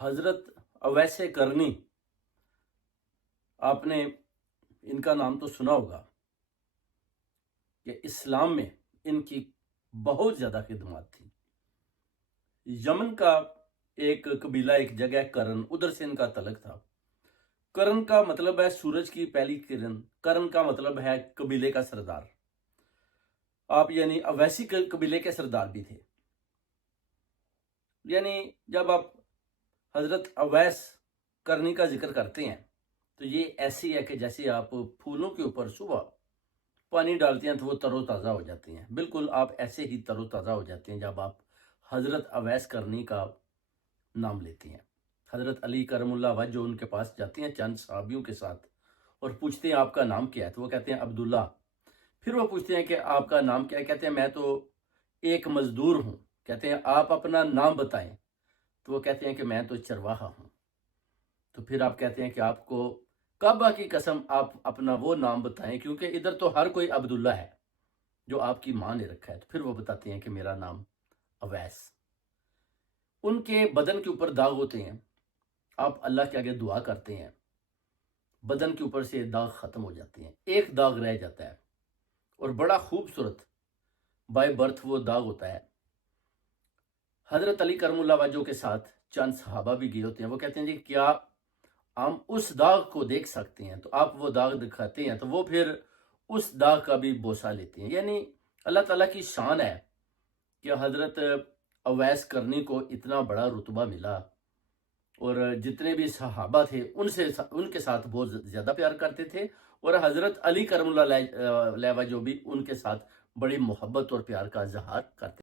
حضرت اویس کرنی، آپ نے ان کا نام تو سنا ہوگا کہ اسلام میں ان کی بہت زیادہ خدمات تھیں۔ یمن کا ایک قبیلہ، ایک جگہ کرن، ادھر سے ان کا تعلق تھا۔ کرن کا مطلب ہے سورج کی پہلی کرن، کرن کا مطلب ہے قبیلے کا سردار۔ آپ یعنی اویسی قبیلے کے سردار بھی تھے۔ یعنی جب آپ حضرت اویس کرنی کا ذکر کرتے ہیں تو یہ ایسی ہے کہ جیسے آپ پھولوں کے اوپر صبح پانی ڈالتے ہیں تو وہ تر و تازہ ہو جاتے ہیں، بالکل آپ ایسے ہی تر و تازہ ہو جاتے ہیں جب آپ حضرت اویس کرنی کا نام لیتے ہیں۔ حضرت علی کرم اللہ وجہ جو ان کے پاس جاتے ہیں چند صحابیوں کے ساتھ اور پوچھتے ہیں آپ کا نام کیا ہے، تو وہ کہتے ہیں عبداللہ۔ پھر وہ پوچھتے ہیں کہ آپ کا نام کیا ہے، کہتے ہیں میں تو ایک مزدور ہوں۔ کہتے ہیں آپ اپنا نام بتائیں، تو وہ کہتے ہیں کہ میں تو چرواہا ہوں۔ تو پھر آپ کہتے ہیں کہ آپ کو کعبہ کی قسم آپ اپنا وہ نام بتائیں، کیونکہ ادھر تو ہر کوئی عبداللہ ہے جو آپ کی ماں نے رکھا ہے۔ تو پھر وہ بتاتے ہیں کہ میرا نام اویس۔ ان کے بدن کے اوپر داغ ہوتے ہیں، آپ اللہ کے آگے دعا کرتے ہیں، بدن کے اوپر سے داغ ختم ہو جاتے ہیں، ایک داغ رہ جاتا ہے اور بڑا خوبصورت بائی برتھ وہ داغ ہوتا ہے۔ حضرت علی کرم اللہ وجہ کے ساتھ چند صحابہ بھی گئے ہوتے ہیں، وہ کہتے ہیں جی کیا ہم اس داغ کو دیکھ سکتے ہیں؟ تو آپ وہ داغ دکھاتے ہیں تو وہ پھر اس داغ کا بھی بوسہ لیتے ہیں۔ یعنی اللہ تعالیٰ کی شان ہے کہ حضرت اویس کرنی کو اتنا بڑا رتبہ ملا، اور جتنے بھی صحابہ تھے ان کے ساتھ بہت زیادہ پیار کرتے تھے، اور حضرت علی کرم اللہ علیہ وجہ بھی ان کے ساتھ بڑی محبت اور پیار کا اظہار کرتے